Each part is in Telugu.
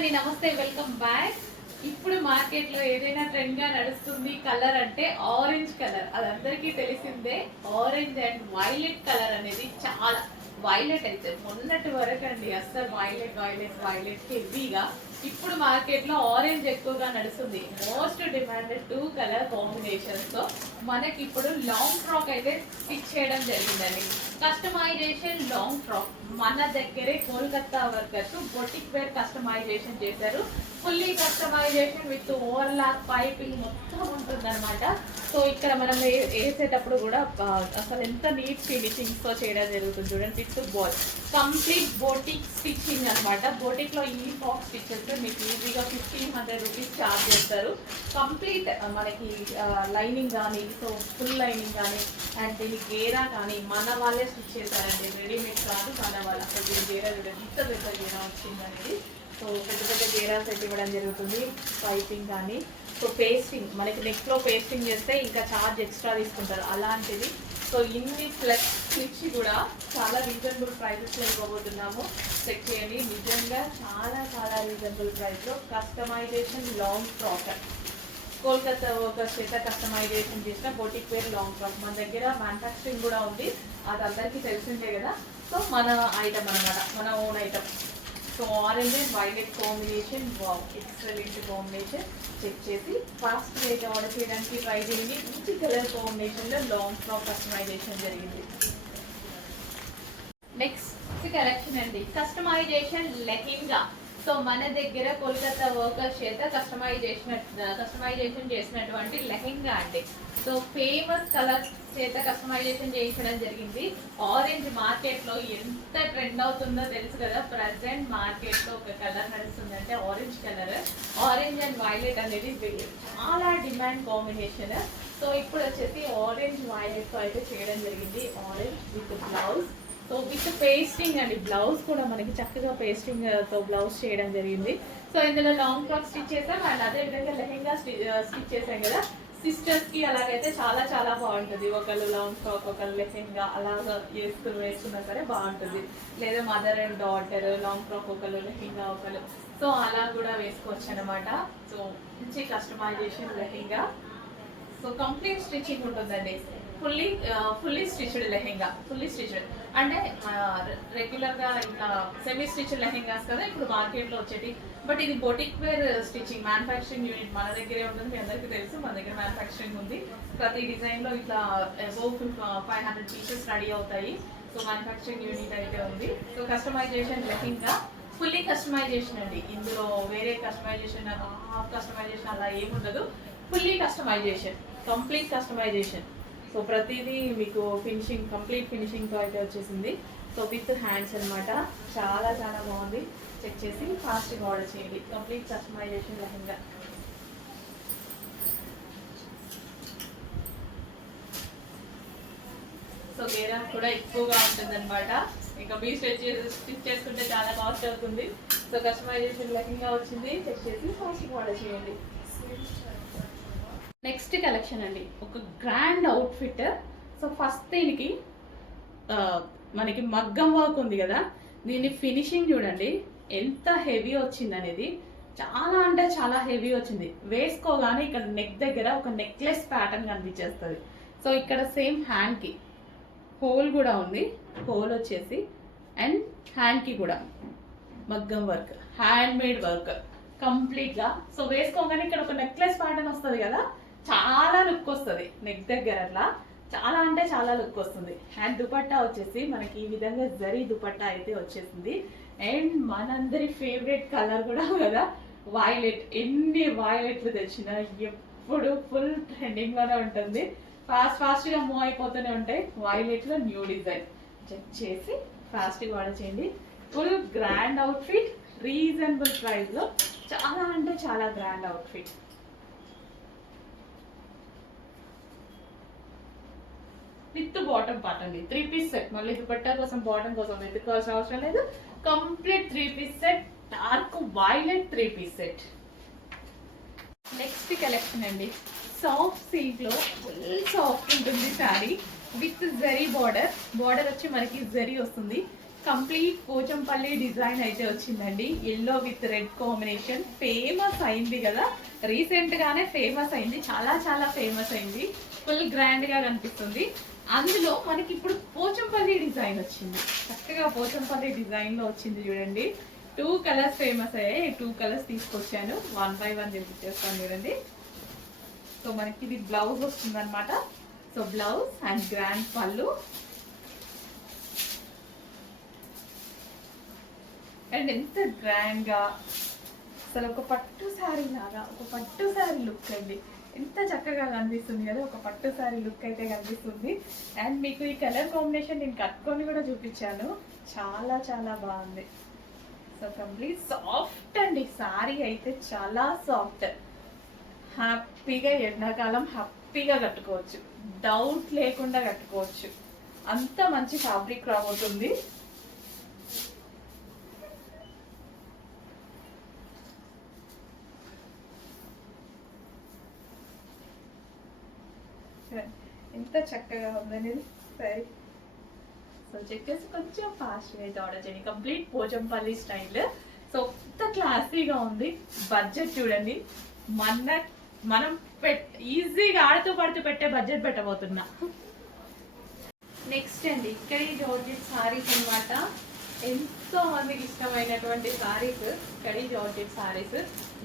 అండి నమస్తే వెల్కమ్ బ్యాక్. ఇప్పుడు మార్కెట్లో ఏదైనా ట్రెండ్గా నడుస్తుంది కలర్ అంటే ఆరెంజ్ కలర్. అది అందరికీ తెలిసిందే. ఆరెంజ్ అండ్ వైలెట్ కలర్ అనేది చాలా వైలెట్ అయితే మొన్నటి వరకు అండి అస్సలు వైలెట్ వైలెట్ వైలెట్ హెవీగా ఇప్పుడు మార్కెట్లో ఆరెంజ్ ఎక్కువగా నడుస్తుంది. మోస్ట్ డిమాండెడ్ టూ కలర్ కాంబినేషన్స్తో మనకి ఇప్పుడు లాంగ్ ఫ్రాక్ అయితే స్టిచ్ చేయడం జరిగిందండి. కస్టమైజేషన్ లాంగ్ ఫ్రాక్ మన దగ్గరే Kolkata workers boutique wear customisation చేశారు. Fully customisation with overlock piping మొత్తం ఉంటుందన్నమాట. సో ఇక్కడ మనం వేసేటప్పుడు కూడా అసలు ఎంత నీట్ ఫినిషింగ్స్తో చేయడం జరుగుతుంది చూడండి. With ball complete boutique stitching అనమాట బోటిక్లో ఈ బాక్స్ స్టిచ్చెస్ మీకు ఈజీగా ఫిఫ్టీన్ హండ్రెడ్ రూపీస్ చార్జ్ చేస్తారు. కంప్లీట్ మనకి లైనింగ్ కానీ సో ఫుల్ లైనింగ్ కానీ అండ్ దీనికి గేరా కానీ మన వాళ్ళే స్టిచ్ చేశారండి రెడీమేడ్ కాదు మన వాళ్ళు అసలు దీని గేరా చూడండి. ఇంత పెద్ద గేరా వచ్చింది అనేది సో పెద్ద పెద్ద గేరాలు అయితే ఇవ్వడం జరుగుతుంది పైపింగ్ కానీ. సో పేస్టింగ్ మనకి నెక్లో పేస్టింగ్ చేస్తే ఇంకా చార్జ్ ఎక్స్ట్రా తీసుకుంటారు అలాంటిది. సో ఇన్ని ప్లస్ ఇచ్చి కూడా చాలా రీజనబుల్ ప్రైజెస్లో ఇవ్వబోతున్నాము. చెక్ చేయండి. నిజంగా చాలా చాలా రీజనబుల్ ప్రైస్లో customisation long frock Kolkata workers చేత కస్టమైజేషన్ చేసిన బోటిక్ వేర్ లాంగ్ ఫ్రాక్ మన దగ్గర మ్యానుఫ్యాక్చరింగ్ కూడా ఉంది. అది అందరికీ తెలిసిందే కదా. సో మన ఐటమ్ అనమాట మన own item so orange and violet combination excellent combination check చేసి ఫాస్ట్ రేట్ ఆర్డర్ చేయడానికి ట్రై చేయండి. మంచి కలర్ కాంబినేషన్లో లాంగ్ ఫ్రాక్ కస్టమైజేషన్ జరిగింది. నెక్స్ట్ కలెక్షన్ అండి. కస్టమైజేషన్ లెహెంగా. సో మన దగ్గర కోల్కతా వర్కర్స్ చేత కస్టమైజేషన్ కస్టమైజేషన్ చేసినటువంటి లెహెంగా అండి. సో ఫేమస్ కలర్స్ చేత కస్టమైజేషన్ చేయించడం జరిగింది. ఆరెంజ్ మార్కెట్లో ఎంత ట్రెండ్ అవుతుందో తెలుసు కదా. ప్రజెంట్ మార్కెట్లో ఒక colour నడుస్తుందంటే orange colour orange and violet అనేది చాలా డిమాండ్ కాంబినేషన్ సో ఇప్పుడు వచ్చేసి ఆరెంజ్ వైలెట్తో అయితే చేయడం జరిగింది. Orange with blouse so with pasting అండి. బ్లౌజ్ కూడా మనకి చక్కగా పేస్టింగ్ uh, తో బ్లౌజ్ చేయడం జరిగింది. సో ఇందులో లాంగ్ ఫ్రాక్ స్టిచ్ చేసాం అండ్ అదే విధంగా లెహెంగా స్టిచ్ uh, చేసాం కదా. సిస్టర్స్కి అలాగైతే చాలా చాలా బాగుంటుంది. ఒకళ్ళు లాంగ్ ఫ్రాక్ ఒకళ్ళు లెహెంగా అలాగా వేసుకుని వేసుకున్నా సరే బాగుంటుంది. లేదా mother and daughter long frock ఒకళ్ళు లెహెంగా ఒకళ్ళు. సో అలా కూడా వేసుకోవచ్చు అనమాట సో మంచి customisation lehenga so complete stitching ఉంటుందండి. Fully fully stitched lehenga fully stitched. అంటే రెగ్యులర్గా ఇంకా సెమీ స్టిచ్డ్ లెహెంగాస్ కదా ఇప్పుడు మార్కెట్లో వచ్చేటి. బట్ ఇది boutique wear stitching manufacturing unit మన దగ్గరే ఉంటుంది మీ అందరికీ తెలుసు. మన దగ్గర మ్యానుఫ్యాక్చరింగ్ ఉంది. ప్రతి డిజైన్లో ఇట్లా above five hundred pieces ready అవుతాయి. సో మ్యానుఫ్యాక్చరింగ్ యూనిట్ అయితే ఉంది. So customisation lehenga. Fully customisation అండి. ఇందులో వేరే కస్టమైజేషన్ హాఫ్ కస్టమైజేషన్ అలా ఏముండదు. Fully customisation complete customisation. So ప్రతిదీ మీకు ఫినిషింగ్ కంప్లీట్ ఫినిషింగ్తో అయితే వచ్చేసింది. సో విత్ హ్యాండ్స్ అన్నమాట. చాలా చాలా బాగుంది. చెక్ చేసి ఫాస్ట్గా ఆర్డర్ చేయండి. కంప్లీట్ కస్టమైజేషన్ లెహంగా సో గేరా కూడా ఎక్కువగా ఉంటుంది అనమాట ఇంకా మీ స్టిచ్ స్టిచ్ చేసుకుంటే చాలా కాస్ట్ అవుతుంది. సో కస్టమైజేషన్ లెహంగా వచ్చింది. చెక్ చేసి ఫాస్ట్గా ఆర్డర్ చేయండి. నెక్స్ట్ కలెక్షన్ అండి. ఒక గ్రాండ్ అవుట్ఫిట్ సో ఫస్ట్ దీనికి మనకి మగ్గం వర్క్ ఉంది కదా. దీని ఫినిషింగ్ చూడండి. ఎంత హెవీ వచ్చింది అనేది చాలా అంటే చాలా హెవీ వచ్చింది. వేసుకోగానే ఇక్కడ నెక్ దగ్గర ఒక నెక్లెస్ ప్యాటర్న్ కనిపించేస్తుంది. సో ఇక్కడ సేమ్ హ్యాండ్కి హోల్ కూడా ఉంది. హోల్ వచ్చేసి అండ్ హ్యాండ్కి కూడా మగ్గం వర్క్ హ్యాండ్ మేడ్ వర్క్ కంప్లీట్గా సో వేసుకోగానే ఇక్కడ ఒక నెక్లెస్ ప్యాటర్న్ వస్తుంది కదా. చాలా లుక్ వస్తుంది. నెక్ దగ్గర అట్లా. చాలా అంటే చాలా లుక్ వస్తుంది. అండ్ దుపట్టా వచ్చేసి మనకి ఈ విధంగా జరీ దుపట్టా అయితే వచ్చేసింది. అండ్ మనందరి ఫేవరెట్ కలర్ కూడా కదా వైలెట్ ఎన్ని వైలెట్లు తెచ్చినా ఎప్పుడు ఫుల్ ట్రెండింగ్లోనే ఉంటుంది. ఫాస్ట్ ఫాస్ట్గా మూవ్ అయిపోతూనే ఉంటాయి. వాయిలెట్లో న్యూ డిజైన్ చెక్ చేసి ఫాస్ట్గా ఆర్డర్ చేయండి. ఫుల్ గ్రాండ్ అవుట్ఫిట్ రీజనబుల్ ప్రైస్లో చాలా అంటే చాలా grand outfit with bottom part అండి. Three piece set. మళ్ళీ దుపట్టా కోసం బాటమ్ కోసం వెతుకోవాల్సిన అవసరం లేదు. Complete three piece set. Dark violet three piece set. Next collection అండి. సాఫ్ట్ సిల్క్లో ఫుల్ సాఫ్ట్ ఉంటుంది sari with zari border border వచ్చి మనకి జరీ వస్తుంది. కంప్లీట్ పోచంపల్లి డిజైన్ అయితే వచ్చిందండి. Yellow with red combination famous అయింది కదా. రీసెంట్గానే ఫేమస్ అయింది. చాలా చాలా ఫేమస్ అయింది. ఫుల్ గ్రాండ్గా కనిపిస్తుంది. అందులో మనకి ఇప్పుడు పోచంపల్లి డిజైన్ వచ్చింది. చక్కగా పోచంపల్లి డిజైన్లో వచ్చింది చూడండి. టూ కలర్స్ ఫేమస్ అయ్యాయి. టూ కలర్స్ తీసుకొచ్చాను. వన్ బై వన్ చేస్తాను చూడండి. సో మనకి ఇది బ్లౌజ్ వస్తుందనమాట so blouse and grand pallu. And ఎంత గ్రాండ్గా. అసలు ఒక పట్టు శారీ లాగా ఒక పట్టు శారీ లుక్ అండి. ఎంత చక్కగా కనిపిస్తుంది కదా ఒక పట్టు సారీ లుక్ అయితే కనిపిస్తుంది. అండ్ మీకు ఈ కలర్ కాంబినేషన్ నేను కట్టుకొని కూడా చూపించాను. చాలా చాలా బాగుంది. సో కంప్లీట్ సాఫ్ట్ అండి. సారీ అయితే చాలా సాఫ్ట్ హ్యాపీగా ఎండాకాలం హ్యాపీగా కట్టుకోవచ్చు. డౌట్ లేకుండా కట్టుకోవచ్చు. అంత మంచి ఫ్యాబ్రిక్ రాబోతుంది. ఎంత చక్కగా ఉందనేది. సరే. సో చెక్ చేసి కొంచెం ఫాస్ట్ అయితే ఆర్డర్ చేయండి. కంప్లీట్ పోచంపల్లి స్టైల్ సో ఎంత క్లాసీగా ఉంది. బడ్జెట్ చూడండి. మన మనం పెట్ ఈజీగా ఆడుతూ పడుతూ పెట్టే బడ్జెట్ పెట్టబోతున్నా. నెక్స్ట్ అండి. ఇక్కడ ఈ జార్జెట్ సారీస్ అన్నమాట ఎంతో మందికి ఇష్టమైనటువంటి సారీస్ కడీ జార్జెట్ సారీస్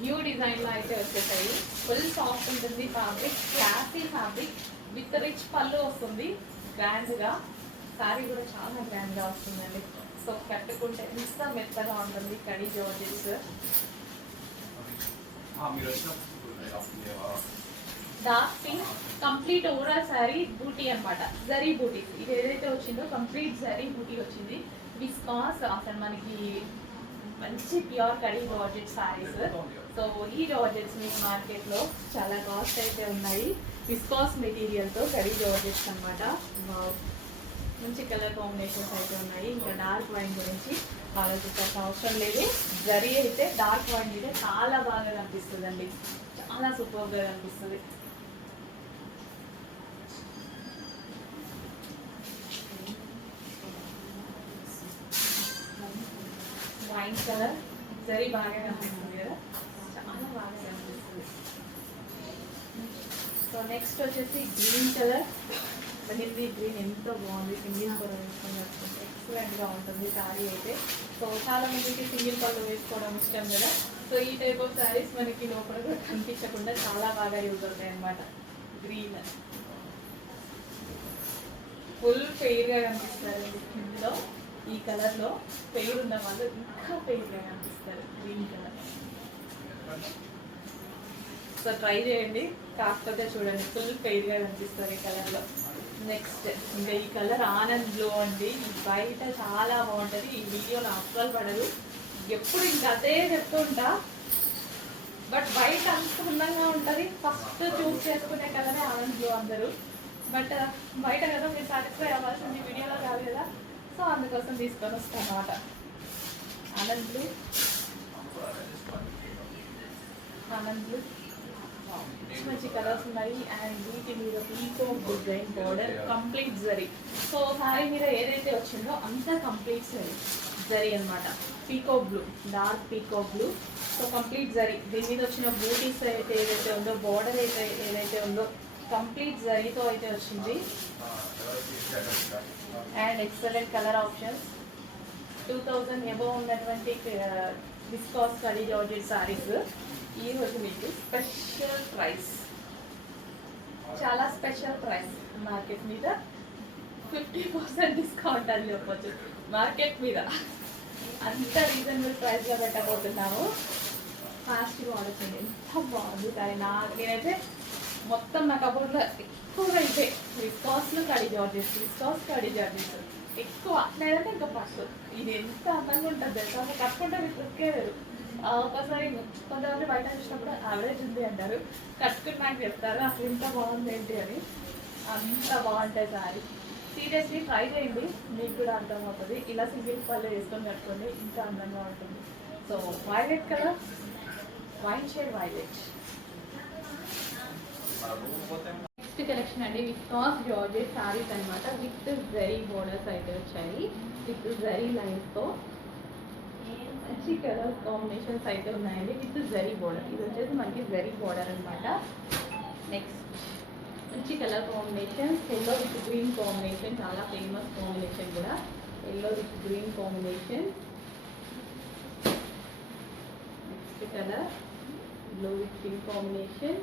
న్యూ డిజైన్లో అయితే వచ్చేసాయి. ఫుల్ సాఫ్ట్ ఉంటుంది. Fabric classy fabric with rich pallu వస్తుంది గ్రాండ్గా. సారీ కూడా చాలా గ్రాండ్గా వస్తుందండి. సో కట్టుకుంటే ఎంత మెత్తగా ఉంటుంది కడీ వచ్చినప్పుడు dark pink complete overall sari booti అన్నమాట. జరీ బూటీ. ఇది ఏదైతే వచ్చిందో కంప్లీట్ జరీ బూటీ వచ్చింది. విస్కాస్ అసలు మనకి మంచి pure khadi georgette saris. So ఈ జార్జెట్స్ మీకు మార్కెట్లో చాలా కాస్ట్ అయితే ఉన్నాయి. విస్కాస్ మెటీరియల్తో తో కడీ జార్జెట్స్ అన్నమాట. మంచి కలర్ కాంబినేషన్స్ అయితే ఉన్నాయి. ఇంకా డార్క్ వైన్ గురించి ఆలోచించాల్సిన అవసరం లేదు. జరీ అయితే డార్క్ వైన్ అయితే చాలా బాగా కనిపిస్తుందండి. అండి చాలా సూపర్గా కనిపిస్తుంది. వైన్ కలర్ జరీ బాగా కనిపిస్తుంది కదా. చాలా బాగా కనిపిస్తుంది. సో నెక్స్ట్ వచ్చేసి గ్రీన్ కలర్ మెహందీ గ్రీన్ ఎంతో బాగుంది సింగిల్ కలర్ వేసుకుని ఎక్సలెంట్గా ఉంటుంది శారీ అయితే. సో చాలా మందికి సింగిల్ కలర్ వేసుకోవడం ఇష్టం కదా. సో ఈ టైప్ ఆఫ్ శారీస్ మనకి లోపల కనిపించకుండా చాలా బాగా యూజ్ అవుతాయి అనమాట గ్రీన్ ఫుల్ ఫెయిర్గా కనిపిస్తారు ఇందులో. ఈ కలర్లో ఫెయిర్ ఉన్న వాళ్ళు ఇంకా ఫెయిర్గా కనిపిస్తారు. గ్రీన్ కలర్ సో ట్రై చేయండి. కాకపోతే చూడండి ఫుల్ ఫెయిర్గా కనిపిస్తారు ఈ కలర్లో. నెక్స్ట్ ఇంకా ఈ కలర్ ఆనంద్ బ్లూ అండి. బయట చాలా బాగుంటది. ఈ వీడియోలో అస్సలు పడదు. ఎప్పుడు ఇంకా అదే చెప్తుంటా. బట్ బయట అంత అందంగా ఉంటది. ఫస్ట్ చూస్ చేసుకునే కలరే ఆనంద్ బ్లూ అందరూ. బట్ uh, బయట కదా మీరు సాటిస్ఫై అవ్వాల్సింది వీడియోలో కాదు కదా. సో అందుకోసం తీసుకొని వస్తాను అన్నమాట. ఆనంద్ బ్లూ ఆనంద్ బ్లూ మంచి మంచి కలర్స్ ఉన్నాయి అండ్ వీటి మీద peacock design border complete zari so sari మీద ఏదైతే వచ్చిందో అంతా కంప్లీట్ జరీ జరీ అన్నమాట. Peacock blue dark peacock blue so complete zari దీని మీద వచ్చిన బూటీస్ అయితే ఏదైతే ఉందో బోర్డర్ అయితే ఏదైతే ఉందో కంప్లీట్ జరీతో అయితే వచ్చింది. And excellent colour options two thousand above ఉన్నటువంటి విస్కాస్ కలీ జార్జెట్ సారీస్ ఈ రోజు మీకు స్పెషల్ ప్రైస్ చాలా స్పెషల్ ప్రైస్ మార్కెట్ మీద ఫిఫ్టీ పర్సెంట్ డిస్కౌంట్ అని చెప్పొచ్చు. మార్కెట్ మీద. అంత రీజనబుల్ ప్రైస్లో పెట్టబోతున్నాము. ఫాస్ట్గా ఆడుతుంది ఎంత బాగుంది కానీ నా నేనైతే మొత్తం నా కబోర్డ్లో ఎక్కువగా అయితే విస్కాస్లో కడి జార్జెస్ విస్కాస్ కడి జార్జెస్ ఎక్కువ. లేదంటే ఇంకా ఫస్ట్. ఇది ఎంత అందంగా ఉంటుంది తెలుసా? అసలు కట్టుకుంటే మీకు లుక్కే ఒకసారి కొంతమంది బయట చూసినప్పుడు యావరేజ్ ఉంది అంటారు. కట్టుకున్నాక చెప్తారు. అసలు ఇంత బాగుంది ఏంటి అని. అంత బాగుంటాయి సారీ. సీరియస్లీ ట్రై చేయండి. మీకు కూడా అర్థమవుతుంది. ఇలా సింగిల్ పళ్ళు వేసుకొని కట్టుకోండి ఇంకా అందంగా ఉంటుంది. సో వైలెట్ కదా? Wine shade violet. Next collection అండి విస్కాస్ జార్జెట్ సారీస్ అన్నమాట. విత్ జరీ బోర్డర్స్ అయితే వచ్చాయి. విత్ జరీ లైన్స్తో మంచి కలర్స్ కాంబినేషన్స్ అయితే ఉన్నాయండి. With zari border. ఇది వచ్చేసి మనకి జరీ బోర్డర్ అనమాట నెక్స్ట్ మంచి colour combination yellow with green combination చాలా ఫేమస్ కాంబినేషన్ కూడా. Yellow with green combination next colour blue with pink combination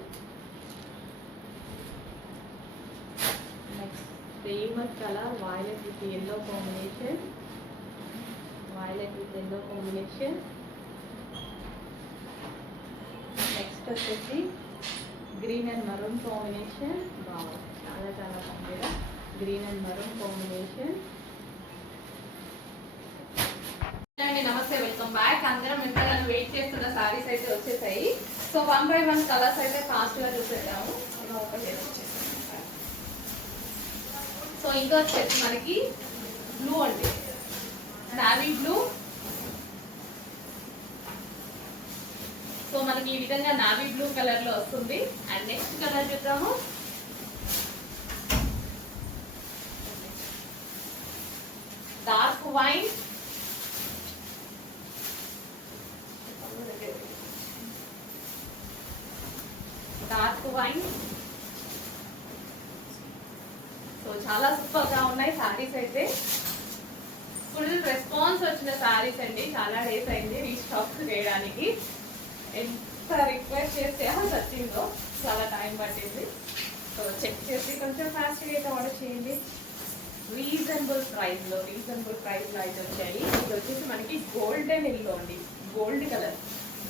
next famous colour violet with yellow combination violet with yellow combination next వచ్చేసి గ్రీన్ అండ్ మరూన్ కాంబినేషన్ బాగుంది చాలా చాలా బాగుంది గ్రీన్ అండ్ మరూన్ కాంబినేషన్ అండి నమస్తే వెల్కమ్ బ్యాక్ అందరం ఇంకా నన్ను వెయిట్ చేస్తున్న సారీస్ అయితే వచ్చేసాయి. So one by one colours అయితే ఫాస్ట్గా చూసేద్దాము. ఓపెన్ చేసి సో ఇంకా వచ్చేసి మనకి బ్లూ అండి. నావీ బ్లూ సో మనకి ఈ విధంగా నావీ బ్లూ కలర్లో వస్తుంది. అండ్ నెక్స్ట్ కలర్ చూద్దాము. Dark wine dark wine so చాలా సూపర్గా ఉన్నాయి శారీస్ అయితే. ఫుల్ రెస్పాన్స్ వచ్చిన శారీస్ అండి. చాలా డేస్ అయింది రీస్టాక్ చేయడానికి ఎంత రిక్వెస్ట్ చేస్తే అది వచ్చిందో చాలా టైం పట్టింది. సో చెక్ చేసి కొంచెం ఫాస్ట్గా అయితే ఆర్డర్ చేయండి. రీజనబుల్ ప్రైస్లో రీజనబుల్ ప్రైస్లో అయితే వచ్చాయి. ఇది వచ్చేసి మనకి గోల్డెన్ ఇల్లు అండి. గోల్డ్ కలర్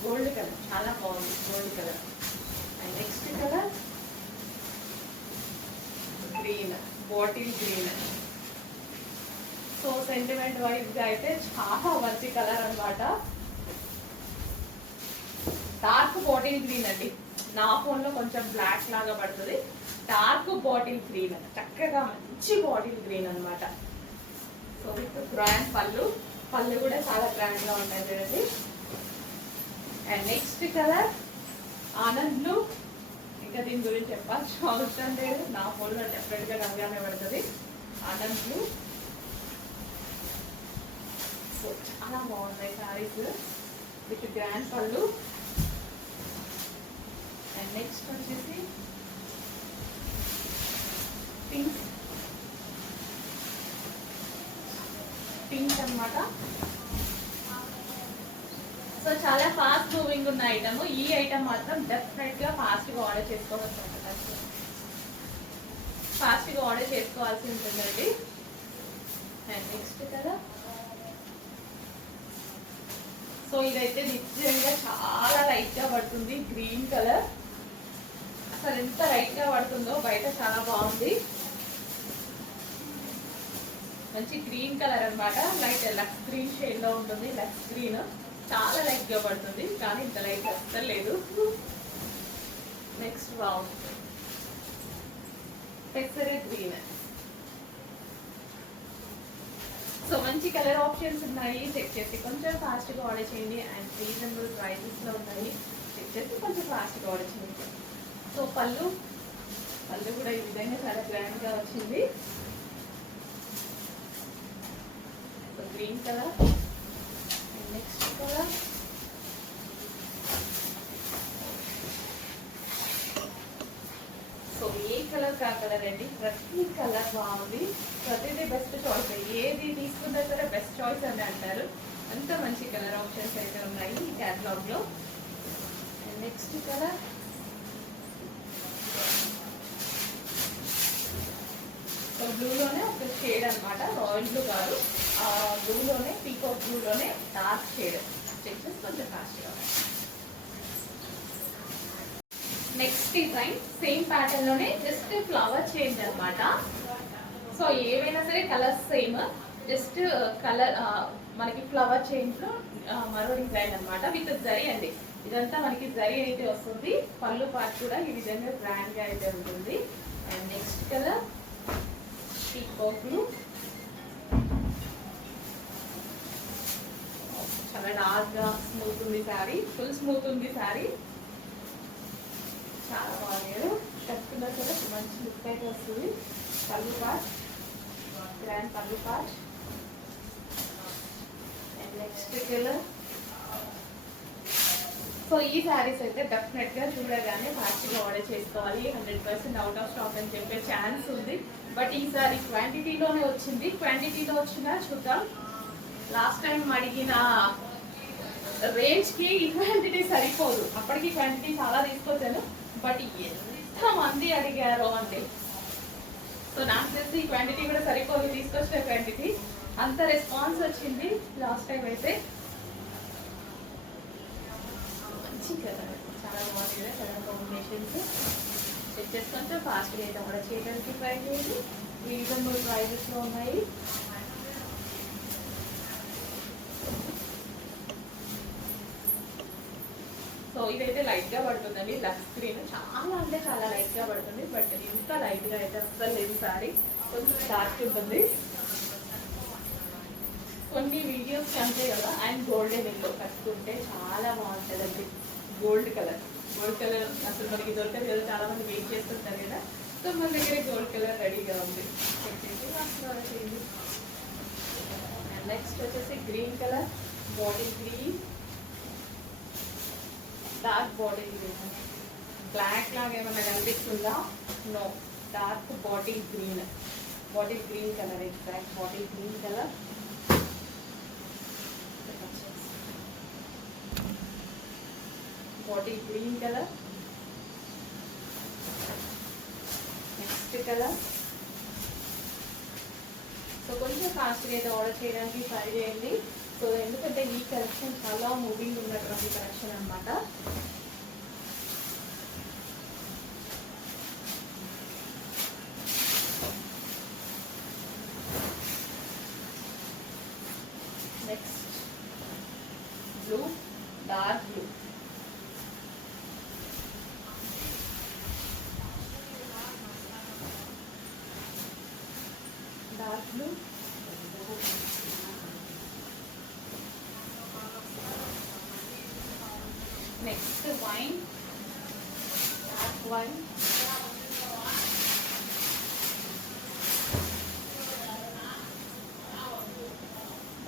గోల్డ్ కలర్ చాలా బాగుంది. Gold colour and next colour green bottle green. So sentiment వైజ్గా అయితే చాలా మంచి కలర్ అనమాట డార్క్ బాటిల్ గ్రీన్ అండి. నా ఫోన్లో కొంచెం బ్లాక్ లాగా పడుతుంది. డార్క్ బాటిల్ గ్రీన్ చక్కగా మంచి బాటిల్ గ్రీన్ అనమాట so with grand pallu. Pallu కూడా చాలా గ్రాండ్గా ఉంటాయి చూడండి. And next colour Anand blue ఇంకా దీని గురించి చెప్పాల్సిన అవసరం లేదు. నా ఫోన్లో డెఫినెట్గా పడుతుంది. ఆనంద్ బ్లూ సో చాలా బాగున్నాయి saris with grand pallu. And next వచ్చేసి పింక్ పింక్ అన్నమాట. చాలా ఫాస్ట్ మూవింగ్ ఉన్న ఐటమ్ ఈ ఐటమ్ మాత్రం డెఫినెట్గా ఫాస్ట్గా ఆర్డర్ చేసుకోవాల్సి ఉంటుంది ఫాస్ట్గా ఆర్డర్ చేసుకోవాల్సి ఉంటుందండి అండ్. నెక్స్ట్ కదా. సో ఇదైతే నిజంగా చాలా లైట్గా పడుతుంది. గ్రీన్ కలర్ అసలు ఎంత లైట్గా పడుతుందో బయట చాలా బాగుంది. మంచి గ్రీన్ కలర్ అనమాట లైట్ లక్స్ గ్రీన్ షేడ్లో ఉంటుంది. లక్స్ గ్రీన్ చాలా లైట్గా పడుతుంది కానీ ఇంత లైట్ అస్సలు లేదు. నెక్స్ట్ వావ్ టెక్సరీ గ్రీన్ సో మంచి కలర్ ఆప్షన్స్ ఉన్నాయి. చెక్ చేసి కొంచెం ఫాస్ట్గా ఆర్డర్ చేయండి. అండ్ రీజనబుల్ ప్రైజెస్లో ఉన్నాయి. చెక్ చేసి కొంచెం ఫాస్ట్గా ఆర్డర్ చేయండి. సో పళ్ళు. పళ్ళు కూడా ఈ విధంగా చాలా గ్రాండ్గా వచ్చింది. So green colour next colour so a colour colour అండి ప్రతి కలర్ బాగుంది. ప్రతిదీ బెస్ట్ చాయిస్ ఏది తీసుకున్నా సరే బెస్ట్ చాయిస్ అని అంటారు. అంత మంచి కలర్ ఆప్షన్స్ అయితే ఉన్నాయి ఈ క్యాటలాగ్లో. Next colour? బ్లూలోనే ఒక షేడ్ అనమాట రాయల్ బ్లూ కాదు. ఆ బ్లూలోనే పీకాక్ బ్లూలోనే డార్క్ షేడ్ చెక్ చేసి కొంచెం ఫాస్ట్గా నెక్స్ట్ డిజైన్ సేమ్ ప్యాటర్న్లోనే జస్ట్ ఫ్లవర్ చేంజ్ అన్నమాట. సో ఏవైనా సరే కలర్స్ సేమ్ జస్ట్ కలర్ మనకి ఫ్లవర్ చేంజ్లో uh, మరో డిజైన్ అనమాట విత్ జరీ అండి. ఇదంతా మనకి జరీ అయితే వస్తుంది. పళ్ళు పార్ట్ కూడా ఈ విధంగా గ్రాండ్గా అయితే ఉంటుంది. అండ్ నెక్స్ట్ కలర్ పీకాక్ చాలా డార్క్గా స్మూత్ ఉంది శారీ ఫుల్ స్మూత్ ఉంది శారీ చాలా బాగుంది కట్టుకున్నా కూడా మంచి లుక్ అయితే వస్తుంది. పళ్ళు పాట్ గ్రాండ్ పళ్ళు పాట్ అండ్ నెక్స్ట్ కలర్ సో ఈ శారీస్ అయితే డెఫినెట్గా చూడగానే ఫాస్ట్గా ఆర్డర్ చేసుకోవాలి. Hundred percent out of stock అని చెప్పే ఛాన్స్ ఉంది. బట్ ఈసారి క్వాంటిటీలోనే వచ్చింది. క్వాంటిటీలో వచ్చినా చూద్దాం. లాస్ట్ టైం అడిగిన రేంజ్కి ఈ క్వాంటిటీ సరిపోదు. అప్పటికి క్వాంటిటీ చాలా తీసుకొచ్చాను. బట్ ఎంత మంది అడిగారో అంటే. సో నాకు తెలిసి ఈ క్వాంటిటీ కూడా సరిపోదు తీసుకొచ్చిన క్వాంటిటీ అంత రెస్పాన్స్ వచ్చింది లాస్ట్ టైం అయితే. మంచి కదా. చాలా బాగుంది చాలా కాంబినేషన్స్ చెక్ చేసుకుంటే ఫాస్ట్గా అయితే కూడా చేయడానికి ట్రై చేయండి. రీజనబుల్ ప్రైజెస్లో ఉన్నాయి. ఇదైతే అయితే లైట్గా పడుతుందండి. లక్ స్క్రీన్ చాలా అంటే చాలా లైట్గా పడుతుంది. బట్ ఇంత లైట్గా అయితే అస్సలు లేదు సారీ. కొంచెం డార్క్ ఉంటుంది. కొన్ని వీడియోస్ అంటే కదా అండ్ గోల్డెన్ ఎల్లో కట్టుకుంటే చాలా బాగుంటుందండి. గోల్డ్ కలర్ గోల్డ్ కలర్ అసలు మనకి దొరకదు కదా చాలా మంది వెయిట్ చేస్తుంటారు కదా. సో మన దగ్గర గోల్డ్ కలర్ రెడీగా ఉంది. నెక్స్ట్ వచ్చేసి green colour body green dark body green black లాగా ఏమైనా కనిపిస్తుందా? No dark body green body green colour exact body green colour body green colour next colour so కొంచెం ఫాస్ట్గా అయితే ఆర్డర్ చేయడానికి ట్రై చేయండి. సో ఎందుకంటే ఈ కలెక్షన్ చాలా మూవింగ్ ఉన్నటువంటి కలెక్షన్ అనమాట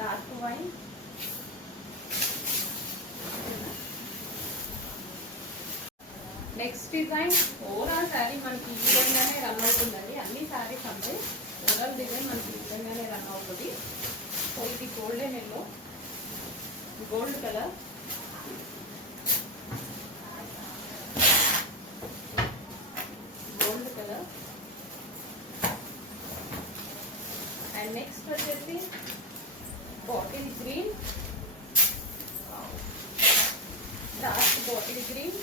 dark wine next design overall sari మనకి ఈ విధంగానే రన్ అవుతుందండి. అన్ని శారీస్ అంటే ఓవరాల్ డిజైన్ మనకి ఈ విధంగానే రన్ అవుతుంది. సో ఇది golden yellow gold colour gold colour and next వచ్చేసి bottle green dark bottle green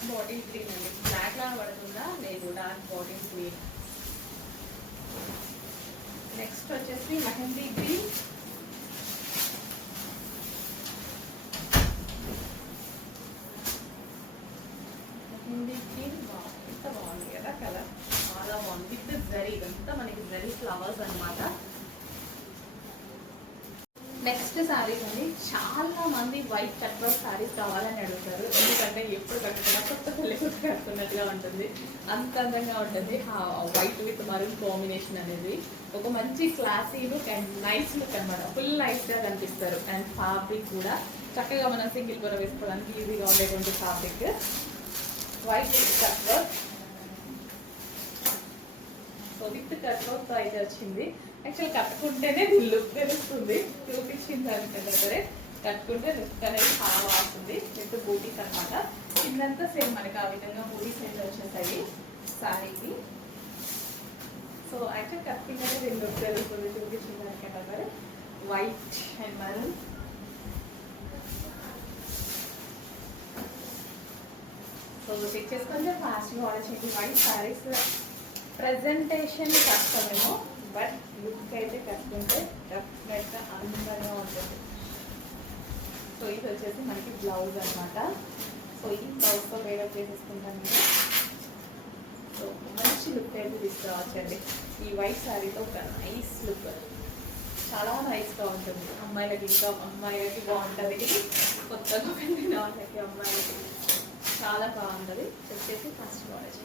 dark bottle green అండి. బ్లాక్ లాగా పడుతుందా లేదు డార్క్ బాటిల్ గ్రీన్ నెక్స్ట్ వచ్చేసి మెహందీ గ్రీన్ మెహందీ గ్రీన్ ఎంత బాగుంది కదా కలర్ చాలా బాగుంది విత్ జరీ ఇదంతా మనకి జరీ ఫ్లవర్స్ అన్నమాట నెక్స్ట్ శారీస్ అండి. చాలా మంది వైట్ కట్వర్క్ శారీస్ కావాలని అడుగుతారు. ఎందుకంటే ఎప్పుడు కట్టుకున్నా కొత్త పెళ్ళి కొత్త కట్టుకున్నట్టుగా ఉంటుంది. అంత అందంగా ఉంటుంది. వైట్ విత్ మరూన్ కాంబినేషన్ అనేది ఒక మంచి classy look and nice look అనమాట ఫుల్ నైస్గా కనిపిస్తారు. అండ్ ఫ్యాబ్రిక్ కూడా చక్కగా మనం సింగిల్ కూర వేసుకోవడానికి ఈజీగా ఉండేటువంటి fabric white cutwork so with cutwork అయితే వచ్చింది. యాక్చువల్ కట్టుకుంటేనే లుక్ తెలుస్తుంది. చూపించిన దానికన్నా సరే కట్టుకుంటే లుక్ అనేది చాలా బాగుంటుంది. విత్ బూటీస్ అనమాట కిందంతా సేమ్ మనకి ఆ విధంగా బూటీస్ అయితే వచ్చేసాయి? సారీకి. సో యాక్చువల్ కట్టుకుంటేనే దీని లుక్ తెలుస్తుంది. చూపించిన దానికన్నా సరే white and maroon so check చేసుకొని ఫాస్ట్గా ఆర్డర్ చేయండి. వైట్ సారీస్ ప్రజెంటేషన్ కష్టమేమో బట్ లుక్ అయితే కట్టుకుంటే డెఫినెట్గా అందంగా ఉంటుంది సో ఇది వచ్చేసి మనకి బ్లౌజ్ అన్నమాట. సో ఈ బ్లౌజ్తో వేరే చేసేసుకుంటాను సో మంచి లుక్ అయితే తీసుకురావచ్చండి ఈ వైట్ శారీతో ఒక నైస్ లుక్ చాలా నైస్గా ఉంటుంది. అమ్మాయిలకి ఇంకా అమ్మాయిలకి బాగుంటుంది. కొత్తగా వెళ్ళిన వాళ్ళకి అమ్మాయిలకి చాలా బాగుంటుంది. చెప్పేసి ఫస్ట్ కాలేజ్